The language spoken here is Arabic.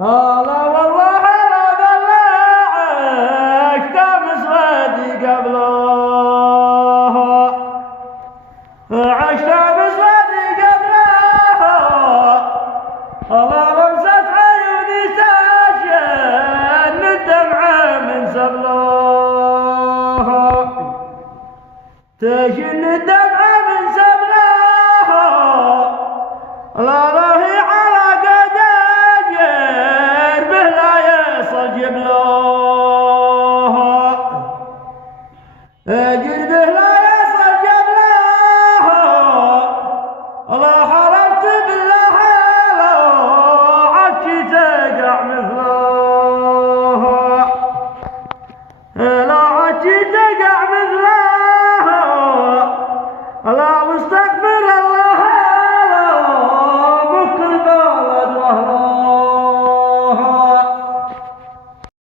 لا والله لا بلعك تمس ودي قبله، عشت بس ودي قبله، الله لمست عيوني ساشن الدمع من سبله، تجن